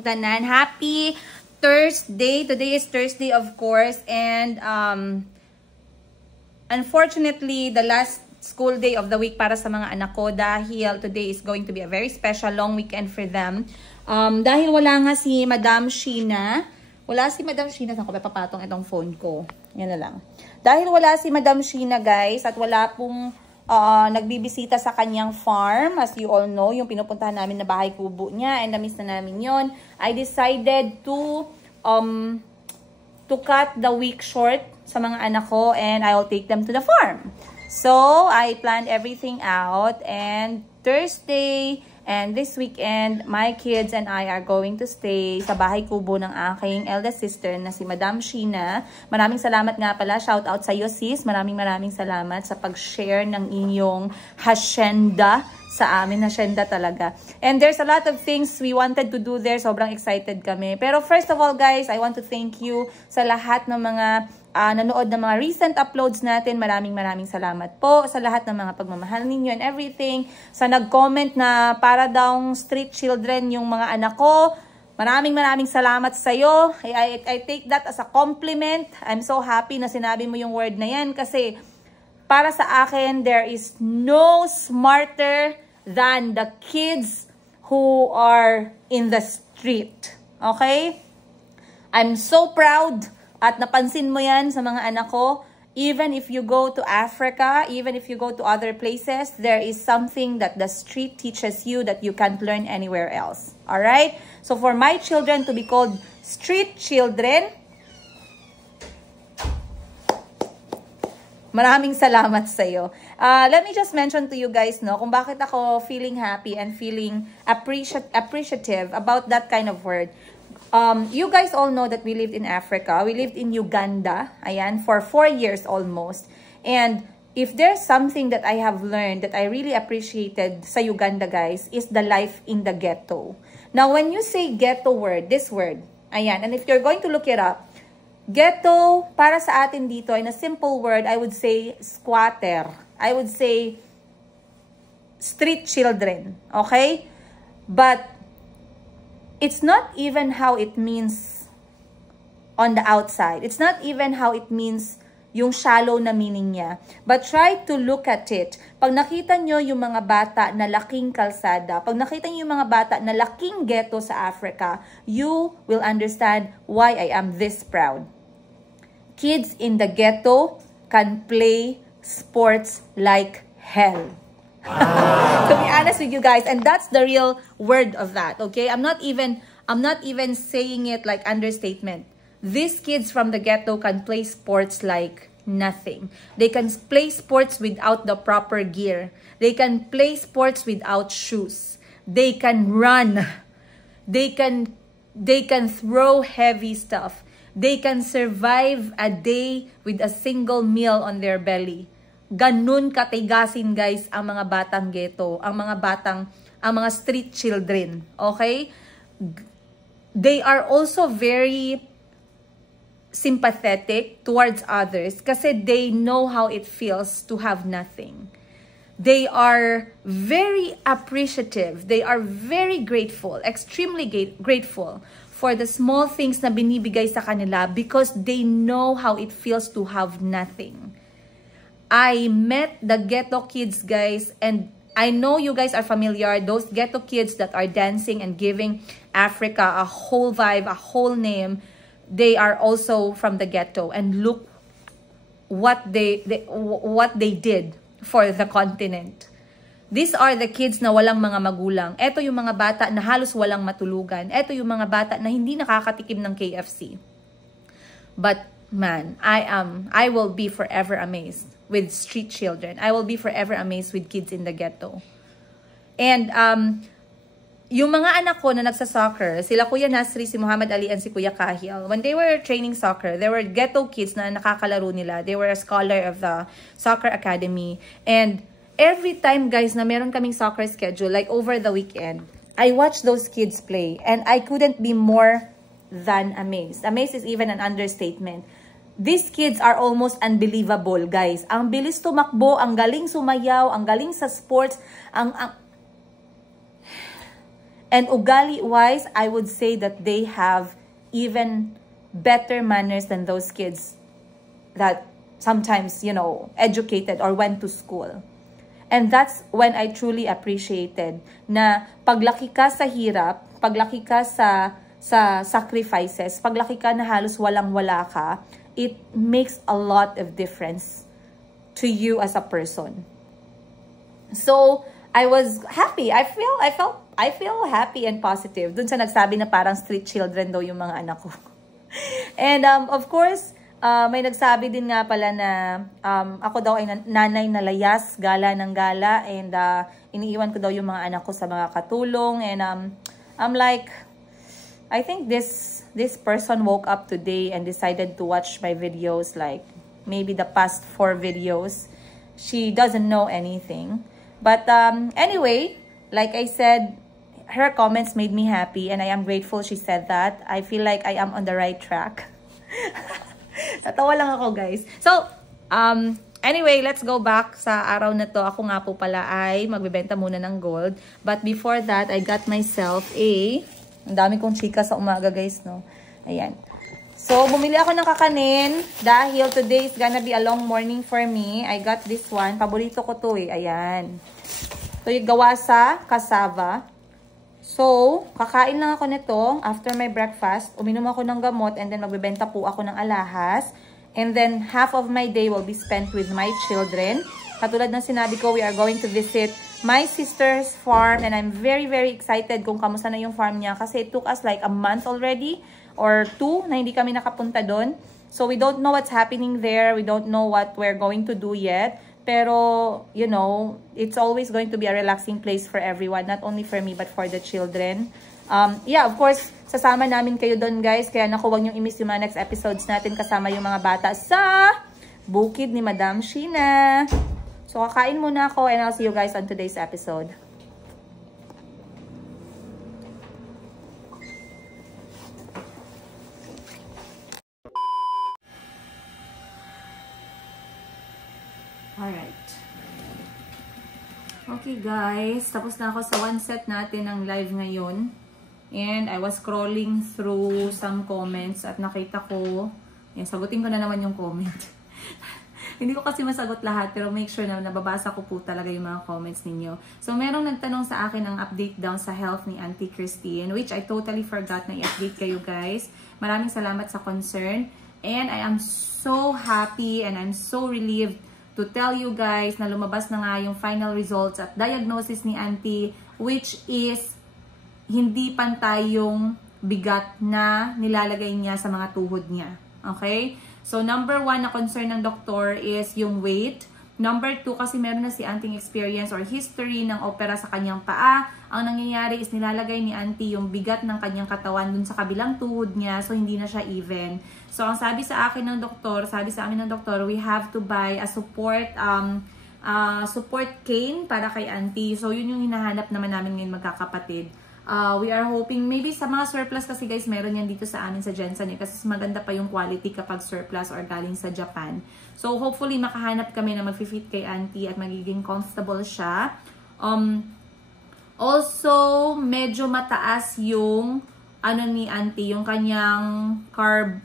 inyong tanan. Happy Thursday. Today is Thursday, of course. And unfortunately, the last school day of the week para sa mga anak ko dahil today is going to be a very special long weekend for them. Dahil wala nga si Madam Sheena. Wala si Madam Sheena. Saan ko ba papatong itong phone ko? Yan na lang. Dahil wala si Madam Sheena, guys, at wala pong nagbibisita sa kanyang farm, as you all know, yung pinupuntahan namin na bahay kubo niya, and na-miss na namin yon. I decided to cut the week short sa mga anak ko, and I will take them to the farm. So, I planned everything out, and Thursday and this weekend, my kids and I are going to stay sa bahay kubo ng aking eldest sister na si Madam Sheena. Maraming salamat nga pala. Shout out sa iyo, sis. Maraming salamat sa pag-share ng inyong hacienda sa amin. Hacienda talaga. And there's a lot of things we wanted to do there. Sobrang excited kami. Pero first of all, guys, I want to thank you sa lahat ng mga nanood ng mga recent uploads natin. Maraming salamat po sa lahat ng mga pagmamahal ninyo and everything. Sa nag-comment na para daw street children yung mga anak ko. Maraming salamat sa iyo. I take that as a compliment. I'm so happy na sinabi mo yung word na yan kasi para sa akin, there is no smarter than the kids who are in the street. Okay? I'm so proud. At napansin mo yan sa mga anak ko, even if you go to Africa, even if you go to other places, there is something that the street teaches you that you can't learn anywhere else. Alright? So for my children to be called street children, maraming salamat sa iyo. Let me just mention to you guys, no, kung bakit ako feeling happy and feeling appreciative about that kind of word. You guys all know that we lived in Africa. We lived in Uganda, ayan, for 4 years almost. And if there's something that I have learned that I really appreciated sa Uganda, guys, is the life in the ghetto. Now, when you say ghetto word, this word, ayan, and if you're going to look it up, ghetto, para sa atin dito, in a simple word, I would say squatter. I would say street children, okay? But it's not even how it means on the outside. It's not even how it means yung shallow na meaning niya. But try to look at it. Pag nakita nyo yung mga bata na laking kalsada, pag nakita nyo yung mga bata na laking ghetto sa Africa, you will understand why I am this proud. Kids in the ghetto can play sports like hell. To be honest with you guys, and that's the real word of that, okay? I'm not even saying it like understatement. These kids from the ghetto can play sports like nothing. They can play sports without the proper gear. They can play sports without shoes. They can run. They can throw heavy stuff. They can survive a day with a single meal on their belly. Ganun katigasin, guys, ang mga batang ghetto, ang mga street children, okay? They are also very sympathetic towards others kasi they know how it feels to have nothing. They are very appreciative. They are very grateful, extremely grateful for the small things na binibigay sa kanila because they know how it feels to have nothing. I met the ghetto kids, guys, and I know you guys are familiar. Those ghetto kids that are dancing and giving Africa a whole vibe, a whole name. They are also from the ghetto, and look what they did for the continent. These are the kids na walang mga magulang. Ito yung mga bata na halos walang matulugan. Ito yung mga bata na hindi nakakatikim ng KFC. But man, I will be forever amazed with street children. I will be forever amazed with kids in the ghetto. And yung mga anak ko na nagsa-soccer, sila Kuya Nasri, si Muhammad Ali, and si Kuya Kahil, when they were training soccer, there were ghetto kids na nakakalaro nila. They were a scholar of the soccer academy. And every time, guys, na meron kaming soccer schedule, like over the weekend, I watched those kids play. And I couldn't be more than amazed. Amazed is even an understatement. These kids are almost unbelievable, guys. Ang bilis tumakbo, ang galing sumayaw, ang galing sa sports, And ugali-wise, I would say that they have even better manners than those kids that sometimes, you know, educated or went to school. And that's when I truly appreciated na paglaki ka sa hirap, paglaki ka sa sacrifices, paglaki ka na halos walang-wala ka, it makes a lot of difference to you as a person. So, I was happy. I feel happy and positive. Dun sa nagsabi na parang street children daw yung mga anak ko. And of course, may nagsabi din nga pala na ako daw ay nanay na layas, gala ng gala, and iniiwan ko daw yung mga anak ko sa mga katulong. And I'm like, I think this person woke up today and decided to watch my videos, like maybe the past 4 videos. She doesn't know anything. But anyway, like I said, her comments made me happy, and I am grateful she said that. I feel like I am on the right track. Natawa lang ako, guys. So, anyway, let's go back sa araw na to. Ako nga po pala ay magbebenta muna ng gold. But before that, I got myself ang dami kong chika sa umaga, guys, no? Ayan. So, bumili ako ng kakanin dahil today is gonna be a long morning for me. I got this one. Paborito ko to eh. Ayan. Ito yung gawa sa cassava. So, kakain lang ako nito after my breakfast. Uminom ako ng gamot and then magbebenta po ako ng alahas. And then, half of my day will be spent with my children. Katulad ng sinabi ko, we are going to visit my sister's farm. And I'm very, very excited kung kamusta na yung farm niya. Kasi it took us like a month already or 2 na hindi kami nakapunta doon. So, we don't know what's happening there. We don't know what we're going to do yet. Pero, you know, it's always going to be a relaxing place for everyone. Not only for me, but for the children. Yeah, of course, sasama namin kayo doon, guys. Kaya naku, huwag niyong i-miss yung mga next episodes natin kasama yung mga bata sa bukid ni Madam Sheena. So, kakain muna ako and I'll see you guys on today's episode. Alright. Okay guys, tapos na ako sa one set natin ng live ngayon. And I was scrolling through some comments at nakita ko, sagutin ko na naman yung comment. Hindi ko kasi masagot lahat, pero make sure na nababasa ko po talaga yung mga comments ninyo. So merong nagtanong sa akin ng update down sa health ni Auntie Christine, which I totally forgot na i-update kayo guys. Maraming salamat sa concern. And I am so happy and I'm so relieved to tell you guys na lumabas na nga yung final results at diagnosis ni Auntie, which is hindi pantay yung bigat na nilalagay niya sa mga tuhod niya. Okay? So, number 1 na concern ng doktor is yung weight. Number 2, kasi meron na si Auntie experience or history ng opera sa kanyang paa. Ang nangyayari is nilalagay ni Auntie yung bigat ng kanyang katawan dun sa kabilang tuhod niya. So, hindi na siya even. So, ang sabi sa akin ng doktor, sabi sa amin ng doktor, we have to buy a support cane para kay Auntie. So, yun yung hinahanap naman namin ngayon magkakapatid. We are hoping, maybe sa mga surplus kasi guys, meron yan dito sa amin sa Jensen kasi maganda pa yung quality kapag surplus or galing sa Japan. So, hopefully, makahanap kami na mag-fit kay Auntie at magiging comfortable siya. Also, medyo mataas yung ni Auntie, yung kanyang carb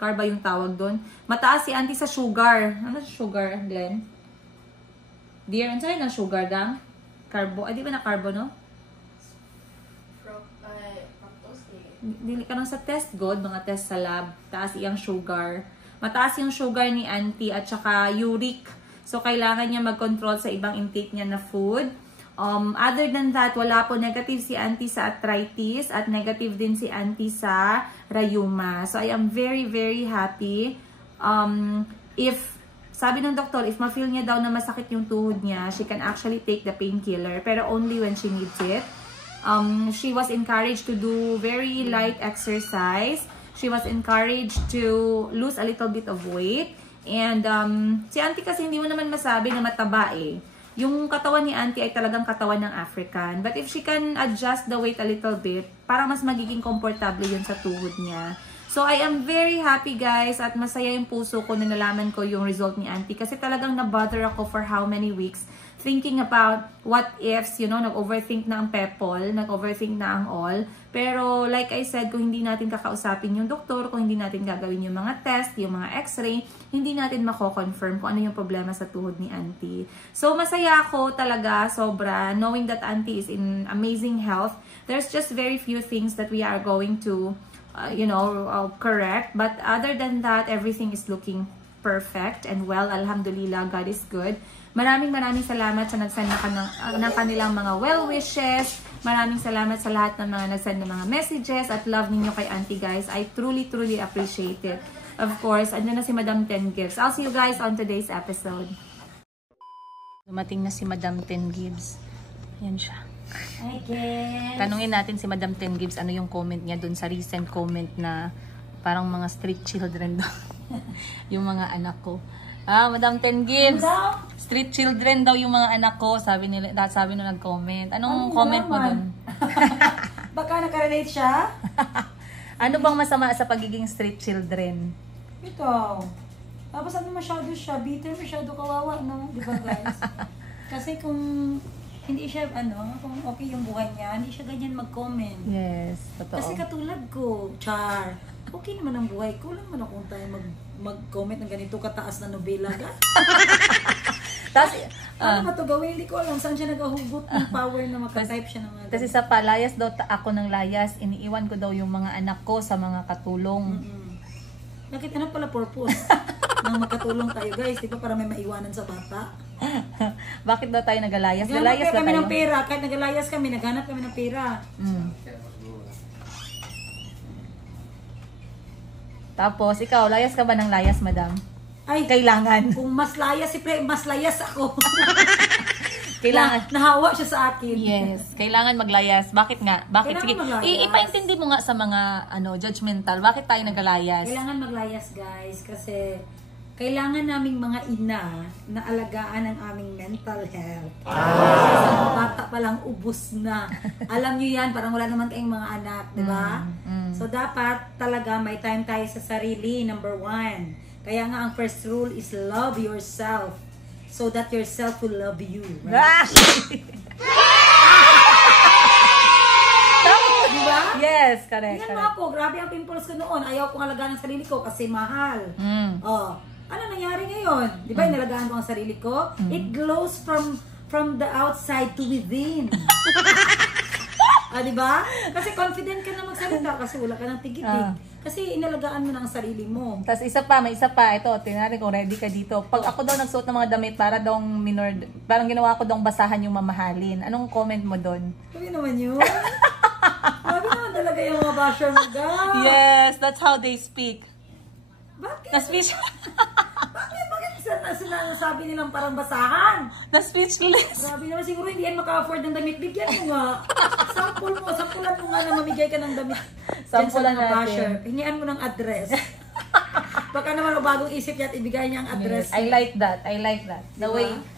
ba yung tawag doon? Mataas si Auntie sa sugar. Ano sugar, Glenn? Dear, ano sa'yo na sugar dang? Carbo, di ba na carbo, no? Dili ka lang sa test god, mga test sa lab, taas iyang sugar. Mataas yung sugar ni Auntie at saka uric. So, kailangan niya mag-control sa ibang intake niya na food. Other than that, wala po, negative si Auntie sa arthritis at negative din si Auntie sa rheuma. So, I am very, very happy. Sabi ng doktor, if ma-feel niya daw na masakit yung tuhod niya, she can actually take the painkiller, pero only when she needs it. She was encouraged to do very light exercise. She was encouraged to lose a little bit of weight. And si Auntie kasi hindi mo naman masabi na mataba eh. Yung katawan ni Auntie ay talagang katawan ng African. But if she can adjust the weight a little bit, para mas magiging komportable yun sa tuhod niya. So, I am very happy guys at masaya yung puso ko na nalaman ko yung result ni Auntie. Kasi talagang na-bother ako for how many weeks thinking about what ifs, you know, nag-overthink na ang Pepol, nag-overthink na ang all. Pero like I said, kung hindi natin kakausapin yung doktor, kung hindi natin gagawin yung mga test, yung mga x-ray, hindi natin mako-confirm kung ano yung problema sa tuhod ni Auntie. So, masaya ako talaga, sobra, knowing that Auntie is in amazing health. There's just very few things that we are going to correct. But other than that, everything is looking perfect and well. Alhamdulillah, God is good. Maraming salamat sa nagsend ng kanilang mga well wishes. Maraming salamat sa lahat ng mga nagsend ng mga messages at love ninyo kay Auntie guys. I truly appreciate it. Of course, andyan na si Madam 10 Gibbs. I'll see you guys on today's episode. Dumating na si Madam 10 Gibbs. Yan siya. Hi, guys. Tanungin natin si Madam 10 Gibbs ano yung comment niya dun sa recent comment na parang mga street children daw. Yung mga anak ko. Madam 10 Gibbs. Street children daw yung mga anak ko. Sabi nung nag-comment. Anong comment mo dun? Baka nakarelate siya? Ano bang masama sa pagiging street children? Ito. Tapos ano masyado siya? Bitter, masyado kawawa, no? Di ba guys? Kasi kung hindi siya, kung okay yung buhay niya, hindi siya ganyan mag-comment. Yes, totoo. Kasi katulad ko, Char, okay naman ang buhay ko. Lang man akong tayo mag-comment ng ganito kataas na nobela. Tapos, ano ba ito gawin? Hindi ko alam saan siya nagahugot ng power na makatype siya ng mga kasi sa palayas daw ako ng layas, iniiwan ko daw yung mga anak ko sa mga katulong. Bakit ano pala purpose? Nang magkatulong tayo guys, di ba para may maiwanan sa bata? Bakit daw tayo nagalayas? Galayas ba kami tayo? ng pera. Kahit nagalayas kami, naghanap kami ng pera. Tapos, ikaw, layas ka ba ng layas, madam? Ay, kailangan. Kung mas layas si Pre, mas layas ako. Kailangan. Nahawa siya sa akin. Yes, kailangan maglayas. Bakit nga? Bakit? Sige, ipaintindi mo nga sa mga judgmental. Bakit tayo nagalayas? Kailangan maglayas, guys, kasi kailangan naming mga ina na alagaan ang aming mental health. Kasi sa mga bata pa lang ubos na. Alam niyo yan, parang wala naman kayong mga anak, di ba? So dapat talaga may time tayo sa sarili, number 1. Kaya nga ang first rule is love yourself so that yourself will love you. Right? Diba? Yes, correct. Tingnan mo ako, grabe ang pimples ko noon. Ayaw kong alagaan ang sarili ko kasi mahal. Oh, ano nangyari ngayon? Di ba inalagaan ko ang sarili ko? It glows from the outside to within. Di ba? Kasi confident ka na magsalita kasi wala ka ng tigit-tig. Kasi inalagaan mo na ang sarili mo. Tapos may isa pa. Ito, tinari ko, ready ka dito. Pag ako daw nagsuot ng mga damit para daw minor, parang ginawa ko daw basahan yung mamahalin. Anong comment mo doon? Sabi naman yun. Sabi naman talaga yung mga basher mo, God. Yes, that's how they speak. Bakit? Na-speech. Bakit sinasabi nilang parang basahan? Na-speechless. Grabe naman, siguro hindi yan maka-afford ng damit. Bigyan mo nga. Sampulan mo nga na mamigay ka ng damit. Sampulan natin. Hingian mo ng address. Baka naman bagong isip niya at ibigay niya ang address. Yes, I like that.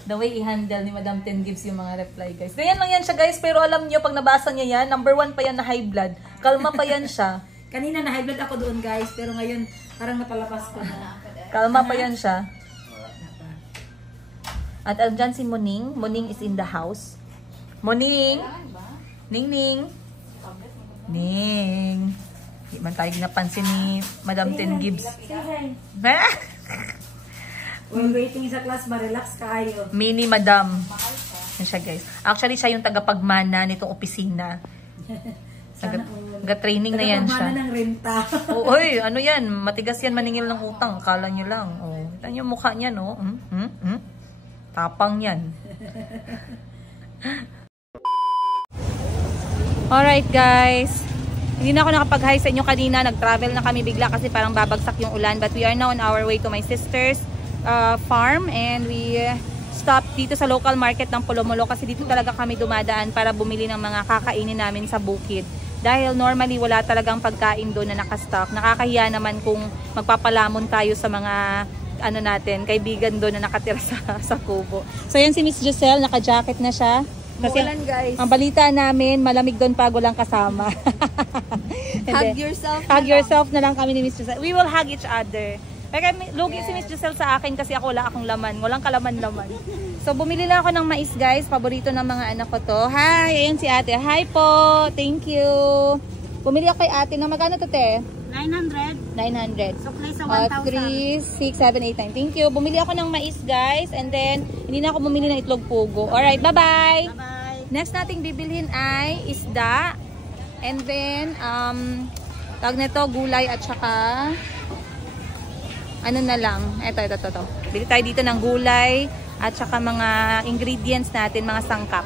The way i-handle ni Madam 10 Gibbs yung mga reply, guys. Ganyan lang yan siya, guys. Pero alam niyo, pag nabasa niya yan, number 1 pa yan na high blood. Kalma pa yan siya. Kanina na high blood ako doon, guys. Pero ngayon, parang napalapas ko na. Kalma pa yan siya. At andyan si Muning. Muning is in the house. Muning! Ning! Ning! Di man tayo ginapansin ni Madam 10 Gibbs. Sige. When waiting sa class, ma-relax kayo. Mini Madam. Yan siya, guys. Actually, siya yung tagapagmana nitong opisina. Nag-training na yan siya. Tagapagmana ng renta. Oy, ano yan? Matigas yan maningil ng utang. Akala nyo lang. Oh, kita nyo mukha niya, no? Tapang yan. Alright, guys. Hindi na ako nakapag-hi sa inyo kanina. Nag-travel na kami bigla kasi parang babagsak yung ulan. But we are now on our way to my sister's farm. And we stopped dito sa local market ng Polomolo kasi dito talaga kami dumadaan para bumili ng mga kakainin namin sa bukid. Dahil normally wala talagang pagkain doon na nakastock. Nakakahiya naman kung magpapalamon tayo sa mga kaibigan doon na nakatira sa kubo. So yan si Miss Giselle, naka-jacket na siya. Kasi Umuulan, guys. ang balita namin, malamig doon pag walang kasama. Hug yourself. Hug yourself na lang kami ni Miss Giselle. We will hug each other. Kaya lugi si Miss Giselle sa akin kasi ako wala akong laman. Walang kalaman-laman. So, bumili lang ako ng mais, guys. Paborito ng mga anak ko to. Hi! Ayan si ate. Hi po! Thank you! Bumili ako kay ate. Na magkano to, te? 900. 900. So, play sa 1,000. 3, 6, 7, 8, 9. Thank you. Bumili ako ng mais, guys. And then, hindi na ako bumili ng itlog pugo. Alright, bye-bye! Bye-bye. Next nating bibilhin ay isda. And then, tawag nito, gulay at saka ano na lang. Ito. Bili tayo dito ng gulay at saka mga ingredients natin, mga sangkap.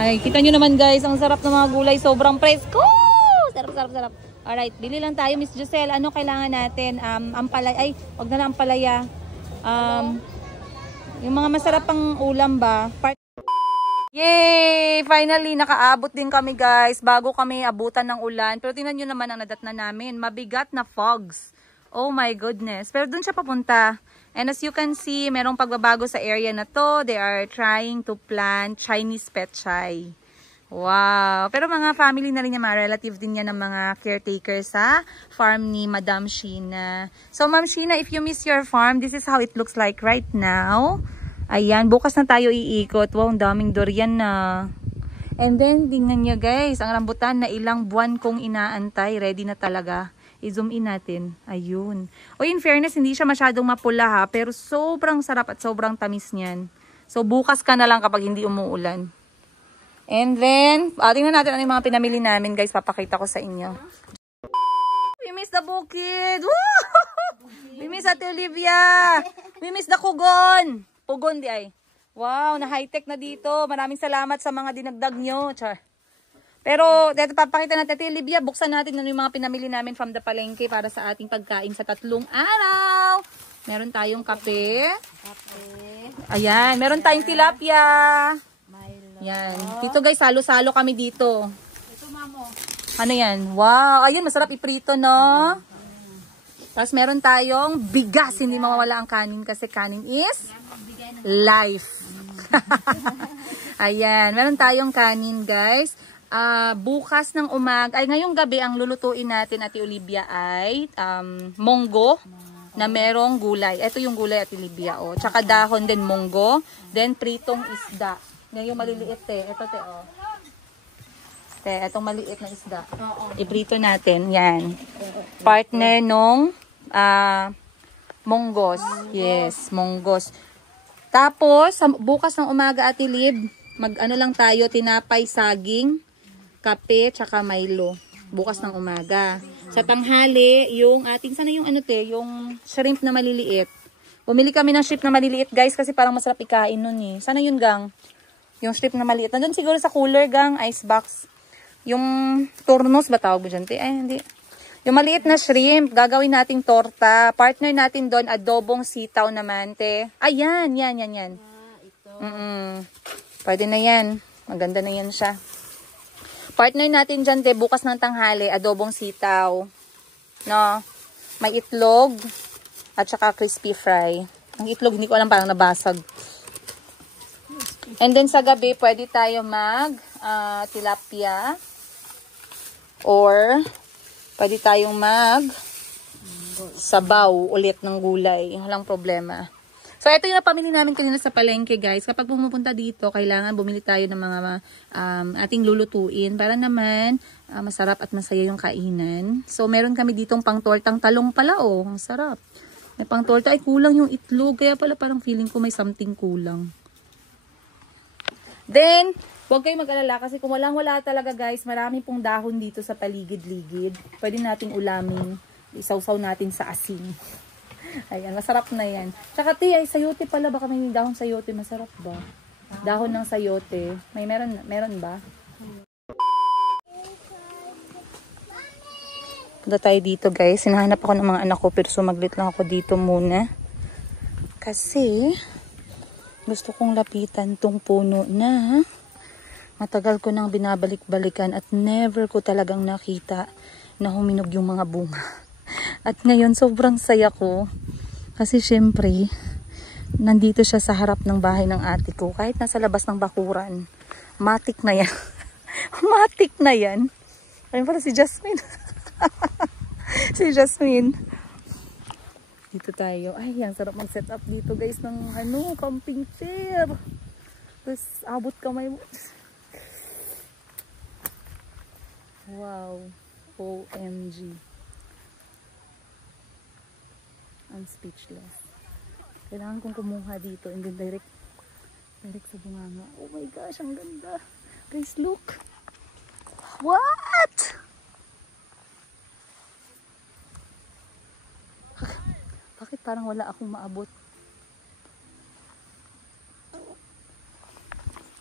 Ay, kita nyo naman guys, ang sarap ng mga gulay. Sobrang presko! Sarap. Alright, bili lang tayo, Miss Giselle. Ano kailangan natin? Ampalaya. Ay, wag na lang ampalaya. Yung mga masarap pang ulam ba? Yay! Finally, nakaabot din kami guys. Bago kami abutan ng ulan. Pero tingnan nyo naman ang nadatna namin. Mabigat na fogs. Oh my goodness. Pero dun siya papunta. And as you can see, merong pagbabago sa area na to. They are trying to plant Chinese pechay. Wow! Pero mga family na rin yan, mga relative din yan ng mga caretaker sa farm ni Madam Sheena. So Ma'am Sheena, if you miss your farm, this is how it looks like right now. Ayan, bukas na tayo iikot. Wow, ang daming durian na. And then, tingnan nyo guys, ang rambutan na ilang buwan kong inaantay. Ready na talaga. I-zoom in natin. Ayun. O in fairness, hindi siya masyadong mapula ha. Pero sobrang sarap at sobrang tamis niyan. So, bukas ka na lang kapag hindi umuulan. And then, tingnan natin ano yung mga pinamili namin guys. Papakita ko sa inyo. We miss the bukid. Woo! We miss Ate Olivia. We miss the kugon. Pugon di ay. Wow, na high-tech na dito. Maraming salamat sa mga dinagdag nyo. Char. Pero, dito papakita natin, Ate Olivia, buksan natin ano yung mga pinamili namin from the palengke para sa ating pagkain sa 3 araw. Meron tayong kape. Ayan, meron tayong tilapia. Yan. Dito guys, salo-salo kami dito. Ito, mamo. Ano yan? Wow, ayun, masarap iprito, no? Tapos meron tayong bigas. Hindi mawawala ang kanin kasi kanin is life. Ayan, meron tayong kanin guys. Bukas ng umaga, ay ngayong gabi ang lulutuin natin Ate Olivia ay monggo na merong gulay. Ito yung gulay Ate Olivia, oh. Tsaka dahon din monggo, then pritong isda. Yan yung maliliit ito oh. Itong maliit na isda. Iprito natin, yan. Partner nung monggos. Yes, monggos. Tapos, bukas ng umaga Ate Lib, mag-ano lang tayo, tinapay, saging, kape, tsaka Milo. Bukas ng umaga. Sa tanghali, yung ating, sana yung yung shrimp na maliliit. Bumili kami ng shrimp na maliliit guys kasi parang masarap ikain nun eh. Sana yun gang? Yung shrimp na maliit. Nandun siguro sa cooler gang, ice box. Yung turnos ba tawag mo dyan? Hindi. Yung maliit na shrimp, gagawin nating torta. Partner natin doon, adobong sitaw naman, te. Ayan, yan. Ito. Pwede na yan. Maganda na yan siya. Partner natin dyan, te, bukas ng tanghali, adobong sitaw. No? May itlog, at saka crispy fry. Ang itlog, hindi ko alam, parang nabasag. And then sa gabi, pwede tayo mag tilapia. Or, pwede tayong mag sabaw ulit ng gulay. Walang problema. So, ito yung napamili namin kanina sa palengke, guys. Kapag pumupunta dito, kailangan bumili tayo ng mga ating lulutuin para naman masarap at masaya yung kainan. So, meron kami ditong pang-tortang talong pala, oh. Ang sarap. May pang-torta. Ay, kulang yung itlog. Kaya pala parang feeling ko may something kulang. Then, huwag kayong mag-alala kasi kung walang-wala talaga guys, marami pong dahon dito sa paligid-ligid. Pwede nating ulamin. Isawsaw natin sa asin. Ayan, masarap na yan. Tsaka ay sayote pala. Baka may dahon sayote. Masarap ba? Dahon ng sayote. Meron ba? Punta tayo dito guys. Hinahanap ako ng mga anak ko pero sumaglit lang ako dito muna. Kasi gusto kong lapitan tong puno na matagal ko nang binabalik-balikan at never ko talagang nakita na huminog yung mga bunga. At ngayon sobrang saya ko kasi syempre nandito siya sa harap ng bahay ng ate ko kahit nasa labas ng bakuran. Matik na yan. Matik na yan. Ayun pala si Jasmine. Si Jasmine. Dito tayo. Ay, ang sarap mag-set up dito guys ng camping chair. Tapos abot kamay mo. Wow. OMG. I'm speechless. Kailangan kong kumuha dito and then direct sa bunganga. Oh my gosh, ang ganda. Guys, look. What? Bakit parang wala akong maabot?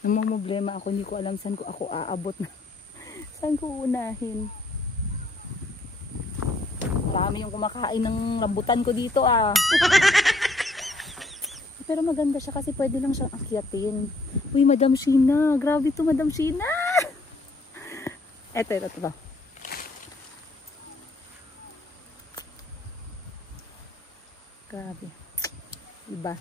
Namumblema ako, hindi ko alam saan ko ako aabot na. Saan ko unahin? Dami yung kumakain ng rambutan ko dito ah. Pero maganda siya kasi pwede lang siyang akyatin. Uy, Madam Sheena. Grabe to, Madam Sheena. Ito. Grabe. Iba.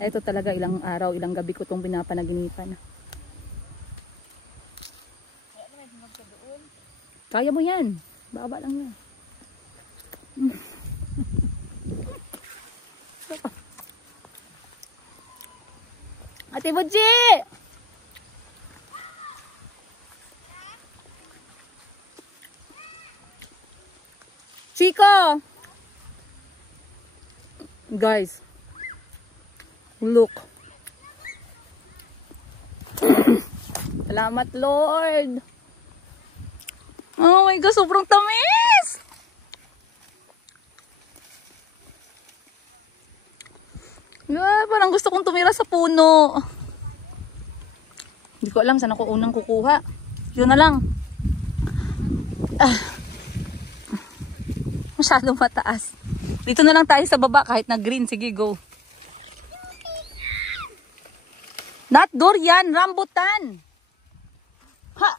Ito talaga ilang araw, ilang gabi ko itong pinapanaginipan. Kaya mo yan. Baba lang yan. Ate Budji! Chico! Guys, look. Salamat Lord. Oh my God, sobrang tamis. Yeah, parang gusto kong tumira sa puno. Hindi ko alam saan ako unang kukuha. Yun na lang. Masyadong mataas. Dito na lang tayo sa baba kahit na green. Sige, go. Not durian, rambutan. Ha?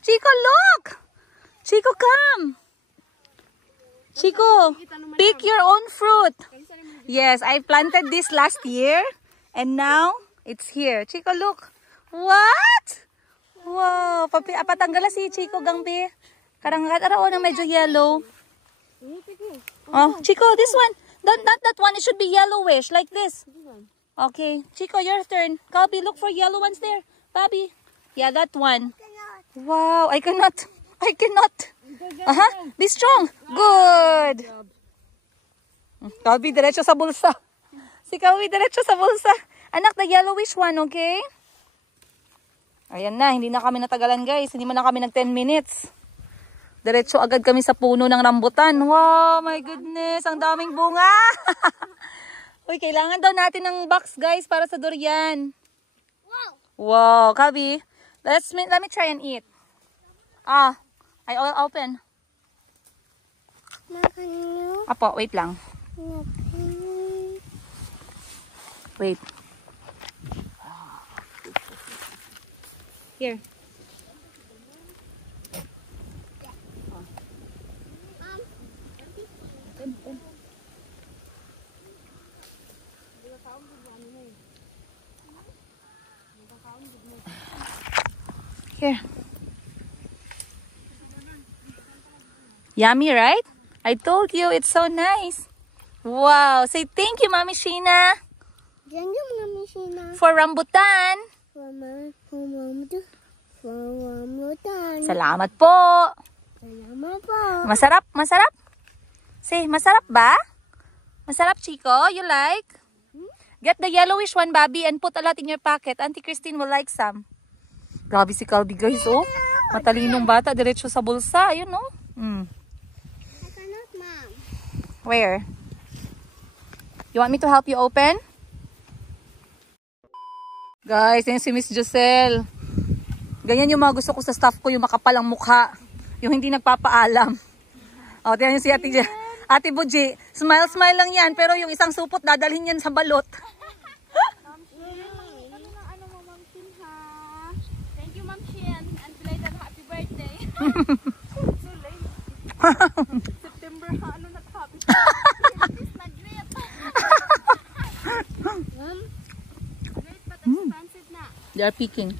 Chico, look! Chico, come! Chico, pick your own fruit. Yes, I planted this last year. And now, it's here. Chico, look. What? Wow. Patanggala si Chico, Gambi. Karangat, araw na medyo yellow. Oh, Chico, this one. Not that one. It should be yellowish, like this. Okay. Chico, your turn. Calby, look for yellow ones there. Bobby. Yeah, that one. Wow, I cannot. Be strong. Good. Calby, diretso sa bulsa. Si Calby, diretso sa bulsa. Anak, the yellowish one, okay? Ayan na, hindi na kami natagalan, guys. Hindi man na kami nag 10 minutes. Diretso agad kami sa puno ng rambutan. Wow, my goodness. Ang daming bunga. Uy, kailangan daw natin ng box, guys, para sa durian. Wow, Calby. Let me try and eat. I'll open. Apo, wait lang. Wait. Here. Here. Yummy, right? I told you it's so nice. Wow. Say thank you, Mami Sheena. Thank you, Mami Sheena. For rambutan. For rambutan. Salamat po. Salamat po. Masarap? Say, masarap ba? Masarap, Chico? You like? Get the yellowish one, Bobby, and put a lot in your pocket. Auntie Christine will like some. Grabe si Calby, guys, oh. Matalinong bata, diretso sa bulsa. Ayun, oh. I cannot, Mom. Where? You want me to help you open? Guys, yan si Miss Giselle. Ganyan yung mga gusto ko sa staff ko, yung makapal ang mukha. Yung hindi nagpapaalam. O, tingnan nyo si Ate Budji. Smile lang yan, pero yung isang supot, dadalhin yan sa balot. Thank you, Mom Shin. And belated happy birthday. So late. September, happy birthday. Great, but expensive na. They are picking.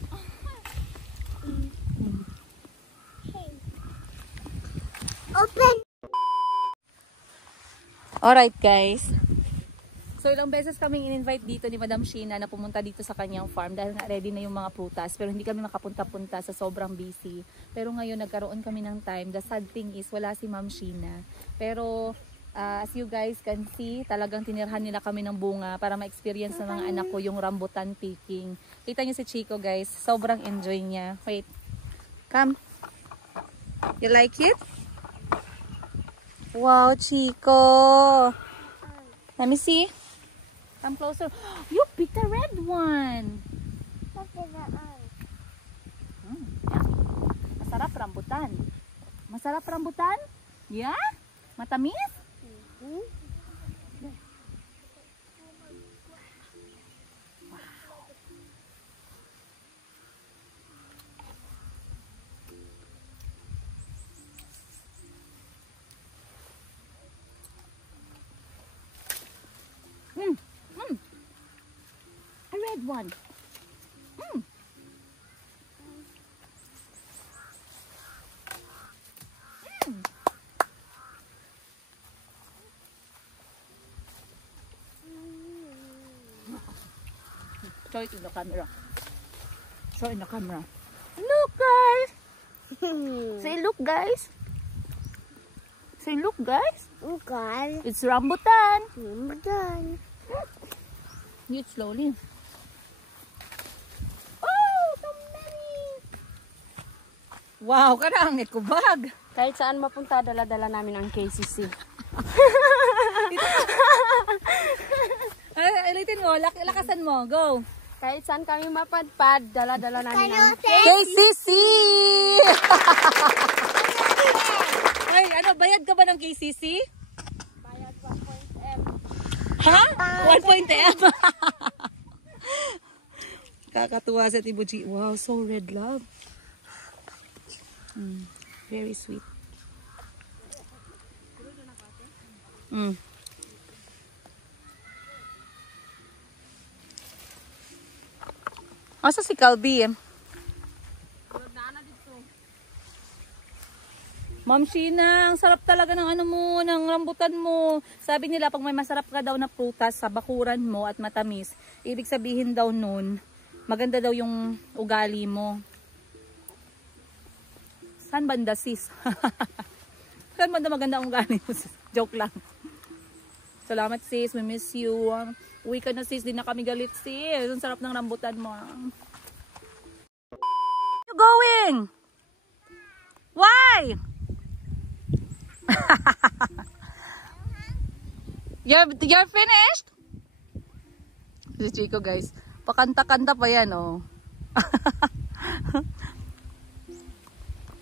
Open. Alright guys. So ilang beses kaming in-invite dito ni Madam Sheena na pumunta dito sa kanyang farm dahil nga ready na yung mga prutas. Pero hindi kami makapunta-punta sa sobrang busy. Pero ngayon nagkaroon kami ng time. The sad thing is wala si Ma'am Sheena. Pero as you guys can see, talagang tinirhan nila kami ng bunga para ma-experience ng mga anak ko yung rambutan picking. Kita niyo si Chico guys, sobrang enjoy niya. Wait, come. You like it? Wow, Chico. Let me see. Come closer. You picked a red one. Masarap rambutan. Masarap rambutan? Yeah? Matamis? A red one. Show it in the camera. Show in the camera. Look, guys. Say, look, guys. Say, look, guys. Okay. It's rambutan. Rambutan. Eat slowly. Oh, so many. Wow, karang ikubag. Kahit saan mapunta, dala-dala namin ang KCC. Ulitin mo, lakasan mo. Go. Kahit saan kami mapadpad, dala-dala namin ang KCC! Ay, ano, bayad ka ba ng KCC? Bayad 1.M. Ha? 1.M? Kakatuwa sa Tibuchi. Wow, so red, love. Very sweet. Asa si Calby? Ma'am Sheena, ang sarap talaga ng ano mo, ng rambutan mo. Sabi nila pag may masarap ka daw na prutas sa bakuran mo at matamis, ibig sabihin daw nun, maganda daw yung ugali mo. Saan banda sis? Saan banda maganda ang ugali mo sis? Joke lang. Salamat sis, we miss you. Uwi ka na sis, di na kami galit sis. Ang sarap ng rambutan mo. You going? Why? You're finished? Si Chico guys, pakanta-kanta pa yan oh.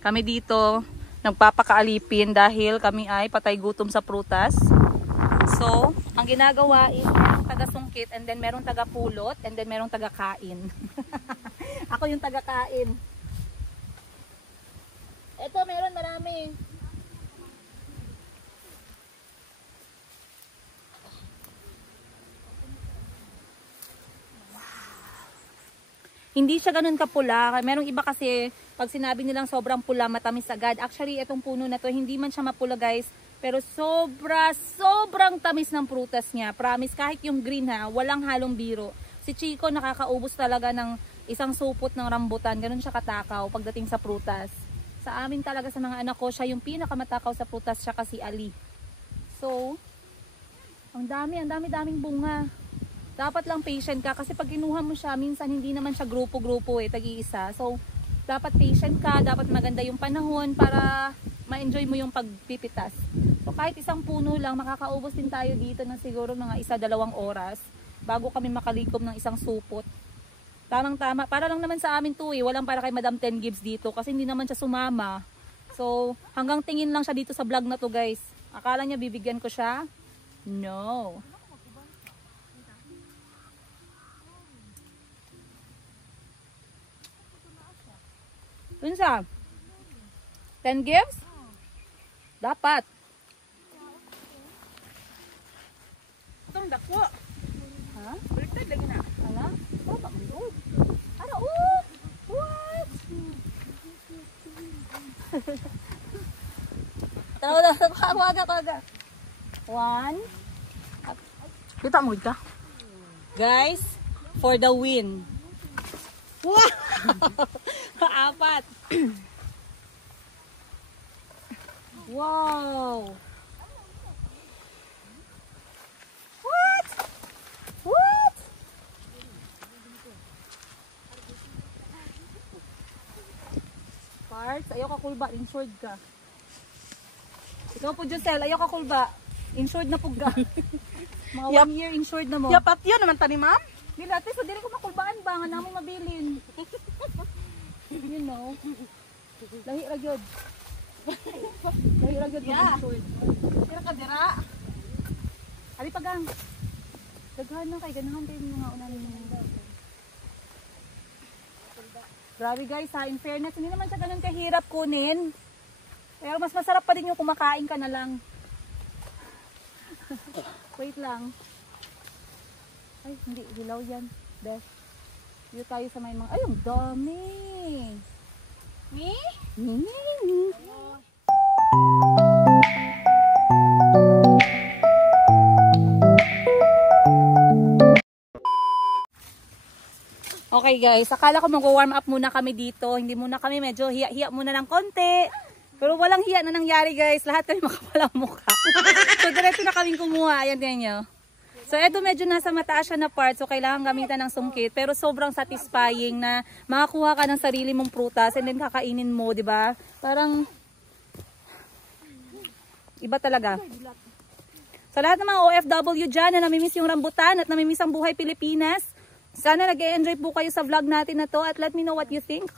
Kami dito nagpapakaalipin dahil kami ay patay gutom sa prutas. So, ang ginagawa is merong taga-sungkit and then merong taga-pulot and then merong taga-kain. Ako yung taga-kain. Ito, meron marami. Hindi siya ganun kapula. Merong iba kasi, pag sinabi nilang sobrang pula, matamis agad. Actually, itong puno na to, hindi man siya mapula guys. Pero sobrang tamis ng prutas niya. Promise, kahit yung green ha, walang halong biro. Si Chico nakakaubos talaga ng isang supot ng rambutan. Ganun siya katakaw pagdating sa prutas. Sa amin talaga sa mga anak ko, siya yung pinakamatakaw sa prutas, siya kasi Ali. So, ang daming bunga. Dapat lang patient ka kasi pag kinuha mo siya, minsan hindi naman siya grupo-grupo tag-iisa. So, dapat patient ka, dapat maganda yung panahon para ma-enjoy mo yung pagpipitas. So, kahit isang puno lang, makakaubos din tayo dito ng siguro mga 1-2 oras bago kami makalikom ng isang supot. Tamang-tama. Para lang naman sa amin to Walang para kay Madam 10 Gibbs dito kasi hindi naman siya sumama. So, hanggang tingin lang siya dito sa vlog na to guys. Akala niya bibigyan ko siya? No. Dun siya. 10 Gibbs? Dapat. Itong dako. Ha? Baliktad lagi na. Hala? Oh, bakit? Ano? Oh! What? Tawaga. 1. Kita mo ita. Guys, for the win. Wow! 4. Wow! What? What? Parts, ayaw ka kulba, insured ka. Ikaw po, Josel, ayaw ka kulba. Insured na po ka. Mga 1 year insured na mo. Yapat yun naman tani ma'am. Dili, ate, so dili ko makulbaan ba? Nga namong mabilin. You know. Lahi ra gyud. Lahi ra gyud pag insured. Dira ka dira. Ali pagang. Daghan na kay ganahan din mga unan mo. Grabe guys ha, in fairness, hindi naman siya ganun kahirap kunin. Pero mas masarap pa din yung kumakain ka na lang. Wait lang. Ay, hindi. Hilaw yan. Best. Dito tayo sa may mga... Ay, ang dami! Me? Okay guys, akala ko mag-warm up muna kami dito. Hindi muna kami, medyo hiya-hiya muna ng konti. Pero walang hiya na nangyari guys. Lahat kami makapalang mukha. So diretso na kaming kumuha. Ayan din nyo. So eto medyo nasa mataas siya na part. So kailangan gamitan ng sungkit. Pero sobrang satisfying na makakuha ka ng sarili mong prutas and then kakainin mo, di ba? Parang iba talaga. Sa lahat ng mga OFW dyan na namimiss yung rambutan at namimiss ang buhay Pilipinas, sana nag-e-enjoy po kayo sa vlog natin na to at let me know what you think.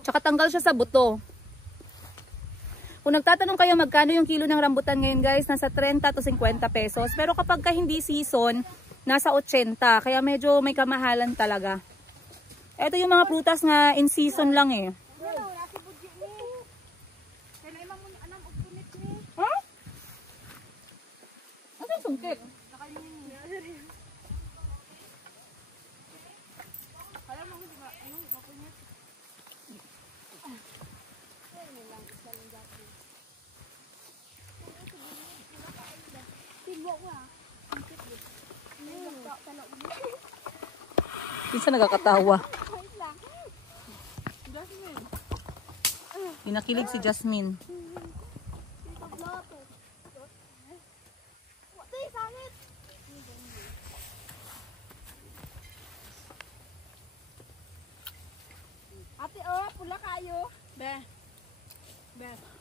Tsaka tanggal siya sa buto. Kung nagtatanong kayo magkano yung kilo ng rambutan ngayon guys, nasa 30 to 50 pesos. Pero kapag ka hindi season, nasa 80. Kaya medyo may kamahalan talaga. Ito yung mga prutas nga in season lang eh. Huh? Ano yung sungkit? Minsan nagkakatawa. Inakilig si Jasmine. Ate oh, pula kayo. Be.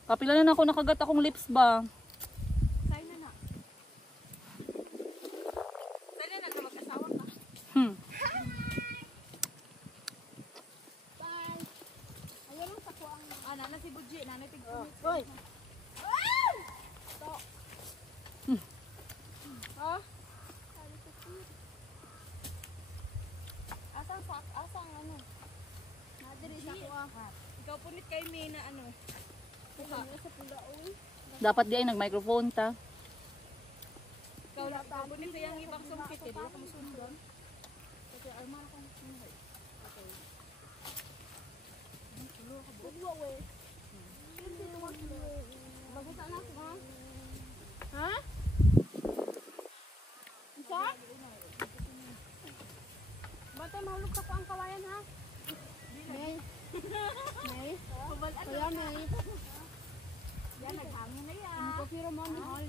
Kapila na ako nakagat akong lips ba? Say na na. Say na na mag-asawa ka. Bye. Ayun lang sa kuang. Nana si Budji, nana tig-unit. Oy. To. Oh. Asang ano? Nadiri sa kuha. Ikaw punit kay May na ano. Dapat di ay nag-microphone ta. Ikaw lang punit sa yung ibang sungkit. Di ba kamusundon? Kasi armar kang sungkit. Okay. Dua we. Bagus anak ha? Ha? Isa? Batay mahulog sa kuang kawayan ha? May. May. Kaya may. Yan, naghangin na yan. Ang kapiro mo ni Holly.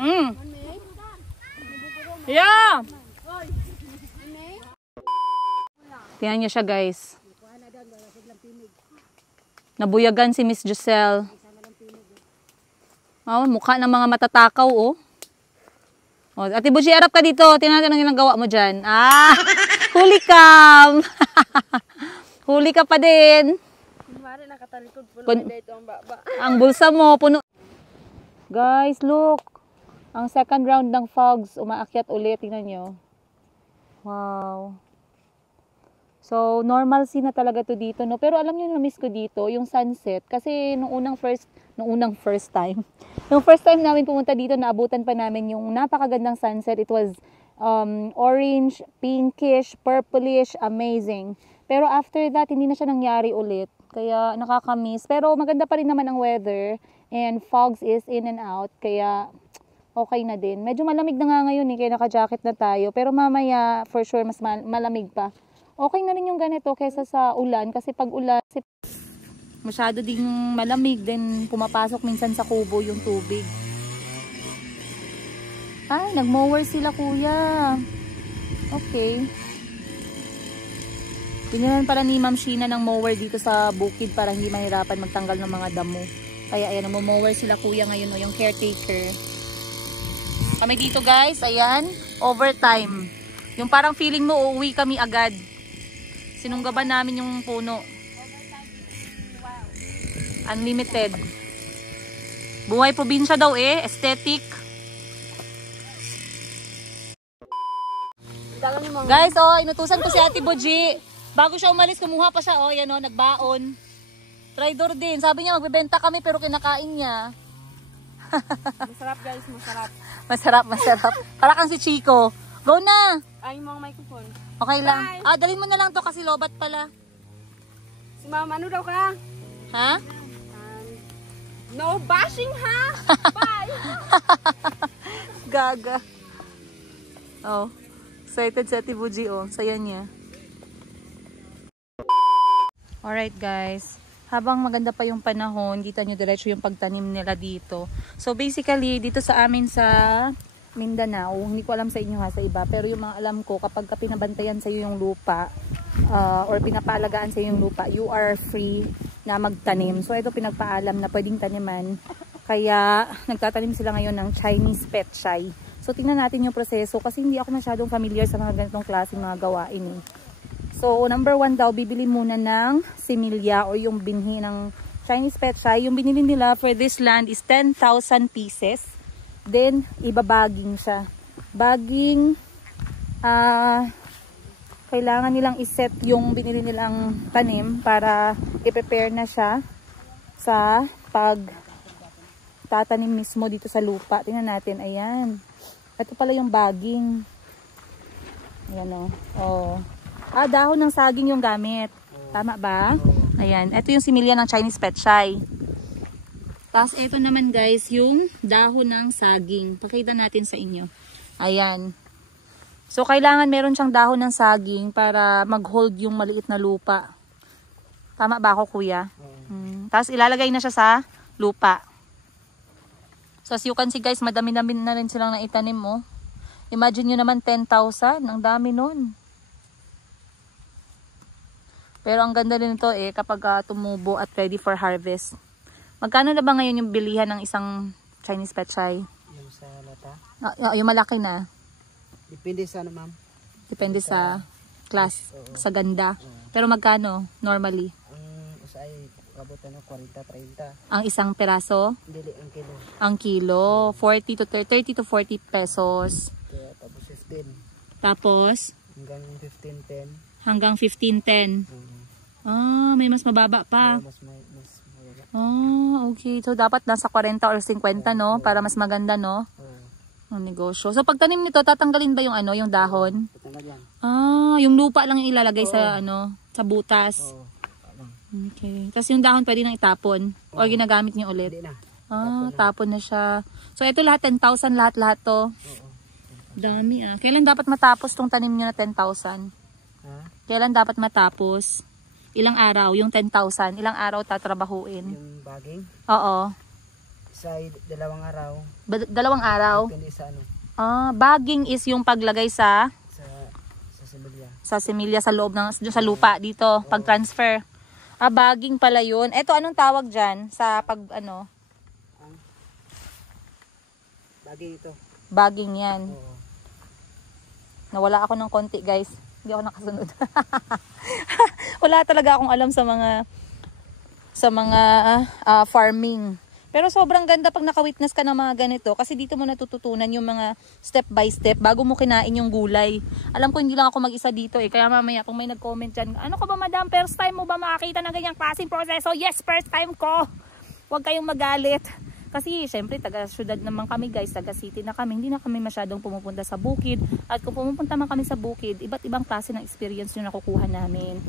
May. Yeah! Oy. May. Tingnan niyo siya guys. Nabuyagan si Miss Giselle. Oh, mukha ng mga matatakaw oh. Oh, Ate Bushi, harap ka dito. Tingnan natin ang ginagawa mo dyan. Ah! Huli kam! Huli ka pa din. Kunwari nakatalikod po Kun- dito ang baba. Ang bulsa mo, puno. Guys, look. Ang second round ng fogs, umaakyat ulit. Tingnan nyo. Wow. So, normalcy na talaga to dito, no? Pero alam nyo, na-miss ko dito, yung sunset. Kasi nung first time namin pumunta dito, naabutan pa namin yung napakagandang sunset. It was orange, pinkish, purplish, amazing. Pero after that, hindi na siya nangyari ulit. Kaya nakaka-miss. Pero maganda pa rin naman ang weather. And fogs is in and out. Kaya okay na din. Medyo malamig na nga ngayon kaya naka-jacket na tayo. Pero mamaya, for sure, mas malamig pa. Okay na rin yung ganito kaysa sa ulan. Kasi pag ulan, masyado ding malamig. Then pumapasok minsan sa kubo yung tubig. Ay, nag-mower sila kuya. Okay. Binilhan pala ni Ma'am Sheena ng mower dito sa bukid para hindi mahirapan magtanggal ng mga damo. Kaya ayan, nag-mower sila kuya ngayon, yung caretaker. Kami dito guys, ayan, overtime. Yung parang feeling mo uuwi kami agad. Sinunggaban namin yung puno. Unlimited. Buhay probinsya daw aesthetic. Guys, inutusan ko si Ate Boji. Bago siya umalis, kumuha pa siya, yan nagbaon. Tridor din. Sabi niya magbebenta kami pero kinakain niya. Masarap guys, masarap. Masarap. Para kang si Chico. Go na! Ay, mga microphone. Okay lang. Bye. Dalhin mo na lang to kasi lobat pala. Si mama, ano daw ka? Ha? No bashing ha? Bye! Gaga. Oh. Excited si Ate Buji, saya niya. Alright guys. Habang maganda pa yung panahon, kita nyo diretso yung pagtanim nila dito. So basically, dito sa amin sa Mindanao, hindi ko alam sa inyo sa iba, pero yung mga alam ko, kapag pinabantayan sa iyo yung lupa, or pinapaalagaan sa iyo yung lupa, you are free na magtanim. So ito pinagpaalam na pwedeng taniman. Kaya nagtatanim sila ngayon ng Chinese petchay. So tingnan natin yung proseso kasi hindi ako masyadong familiar sa mga ganitong klaseng mga gawain. So number 1 daw, bibili muna ng similya o yung binhi ng Chinese petchay. Yung binili nila for this land is 10,000 pieces. Then ibabaging siya. Bagging, kailangan nilang iset yung binili nilang tanim para i-prepare na siya sa pagtatanim mismo dito sa lupa. Tingnan natin, ayan. Ito pala yung bagging. Ayan o. Dahon ng saging yung gamit. Tama ba? Ayan. Ito yung similya ng Chinese petchay. Tapos ito naman guys, yung dahon ng saging. Pakita natin sa inyo. Ayan. So kailangan meron siyang dahon ng saging para mag-hold yung maliit na lupa. Tama ba ako kuya? Tapos ilalagay na siya sa lupa. So as you can see guys, madami-dami na rin silang naitanim mo. Imagine nyo naman 10,000. Ang dami nun. Pero ang ganda din ito kapag tumubo at ready for harvest. Magkano na ba ngayon yung bilihan ng isang Chinese petchay? Yung sa lata? Yung malaki na. Depende sa ma'am. Depende sa class, sa ganda. Pero magkano normally? Ang usa ay kabutan ng 40-30. Ang isang peraso? Dili ang kilo. Ang kilo, 30 to 40 pesos. Kaya tapos 15. Tapos? Hanggang 15-10. Hanggang 15-10. May mas mababa pa. Mas mawala. Okay. So, dapat nasa 40 or 50, no? Para mas maganda, no? Ang negosyo. So, pag tanim nito, tatanggalin ba yung yung dahon? Tatanggal yan. Yung lupa lang yung ilalagay sa, sa butas. Okay. Tapos yung dahon pwede nang itapon? O ginagamit niyo ulit? Hindi na. Tapon na siya. So, ito lahat, 10,000 lahat to. Dami Kailan dapat matapos tong tanim nyo na 10,000? Kailan dapat matapos? Ilang araw? Yung 10,000. Ilang araw tatrabahuin? Yung bagging? Oo. Sa 2 araw. 2 araw? Depende sa Bagging is yung paglagay sa similya. Sa similya sa loob ng sa lupa dito, pag-transfer. Bagging pala yun. Eto, anong tawag dyan? Sa Bagging ito. Bagging yan. Oo. Nawala ako ng konti, guys. Hindi ako nakasunod. Wala talaga akong alam sa mga farming. Pero sobrang ganda pag naka-witness ka ng mga ganito kasi dito mo natututunan yung mga step by step bago mo kinain yung gulay. Alam ko hindi lang ako mag-isa dito eh. Kaya mamaya kung may nag-comment dyan, ano ka ba madam, first time mo ba makakita ng ganyang klaseng proseso? Yes, first time ko! Huwag kayong magalit. Kasi syempre taga-syudad naman kami guys, taga-city na kami. Hindi na kami masyadong pumupunta sa bukid. At kung pumupunta man kami sa bukid, iba't ibang klase ng experience yung nakukuha namin.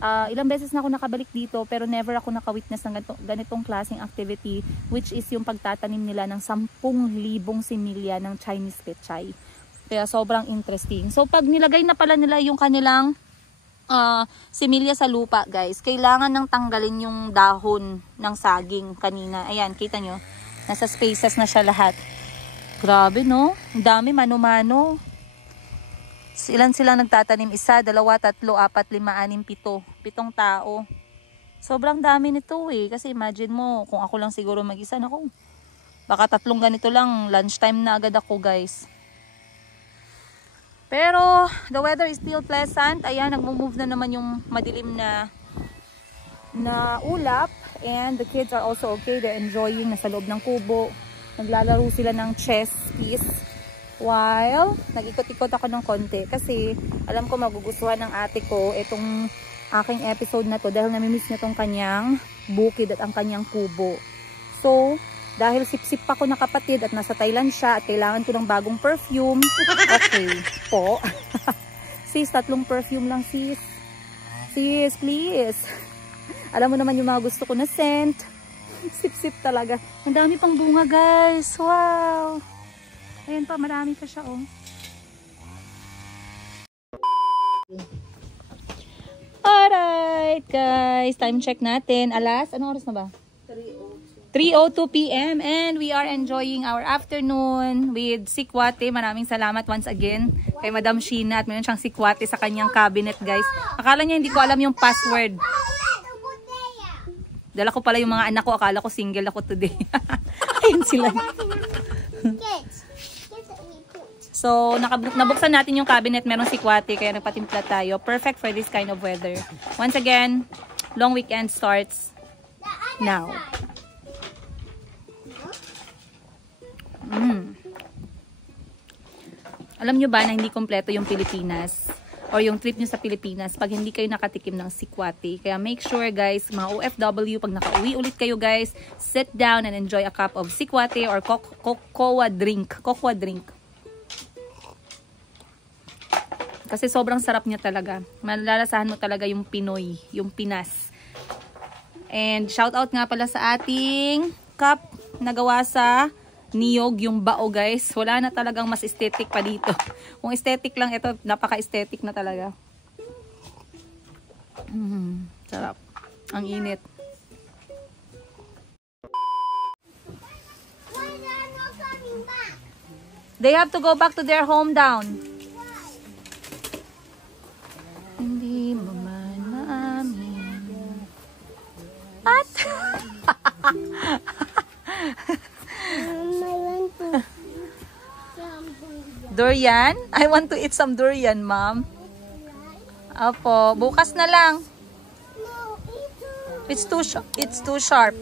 Ilang beses na ako nakabalik dito pero never ako naka-witness ng ganitong klaseng activity, which is yung pagtatanim nila ng 10,000 similya ng Chinese pechay. Kaya sobrang interesting. So pag nilagay na pala nila yung kanilang similya sa lupa guys, kailangan nang tanggalin yung dahon ng saging kanina. Ayan, kita nyo? Nasa spaces na siya lahat. Grabe no? Ang dami, mano-mano. Ilan silang nagtatanim? 1, 2, 3, 4, 5, 6, 7. 7 tao. Sobrang dami nito eh. Kasi imagine mo, kung ako lang siguro mag-isa, naku, baka 3 ganito lang, lunchtime na agad ako guys. Pero, the weather is still pleasant. Ayan, nagmo-move na naman yung madilim na ulap. And the kids are also okay. They're enjoying. Nasa loob ng kubo. Naglalaro sila ng chess piece. While, nag-ikot-ikot ako ng konti. Kasi, alam ko magugustuhan ng ate ko itong aking episode na to. Dahil namimiss niya itong kanyang bukid at ang kanyang kubo. So, dahil sip-sip pa ko na kapatid at nasa Thailand siya at kailangan ko ng bagong perfume. Okay po. Sis, 3 perfume lang sis. Sis, please. Alam mo naman yung mga gusto ko na scent. Sip-sip talaga. Ang dami pang bunga guys. Wow. Ayan pa, marami pa siya oh. Alright guys, time check natin. Alas, anong oras na ba? 3:02 p.m. and we are enjoying our afternoon with Sikwate. Maraming salamat once again kay Madam Sheena at meron siyang Sikwate sa kanyang cabinet guys. Akala niya hindi ko alam yung password. Dala ko pala yung mga anak ko, akala ko single ako today. Ayun sila. So, nabuksan natin yung cabinet, meron Sikwate, kaya nagpatimpla tayo. Perfect for this kind of weather. Once again, long weekend starts now. Alam nyo ba na hindi kompleto yung Pilipinas or yung trip nyo sa Pilipinas pag hindi kayo nakatikim ng Sikwate? Kaya make sure guys, mga OFW, pag nakauwi ulit kayo guys, sit down and enjoy a cup of Sikwate or cocoa drink. Cocoa drink. Kasi sobrang sarap niya talaga. Malalasahan mo talaga yung Pinoy, yung Pinas. And shout out nga pala sa ating cup na gawa sa niyog, yung bao guys. Wala na talagang mas aesthetic pa dito. Kung aesthetic lang ito, napaka-aesthetic na talaga. Sarap. Ang init. They have to go back to their hometown. Hindi mo man maamin. At? Durian? I want to eat some durian, ma'am. Apo, bukas na lang. It's too sharp.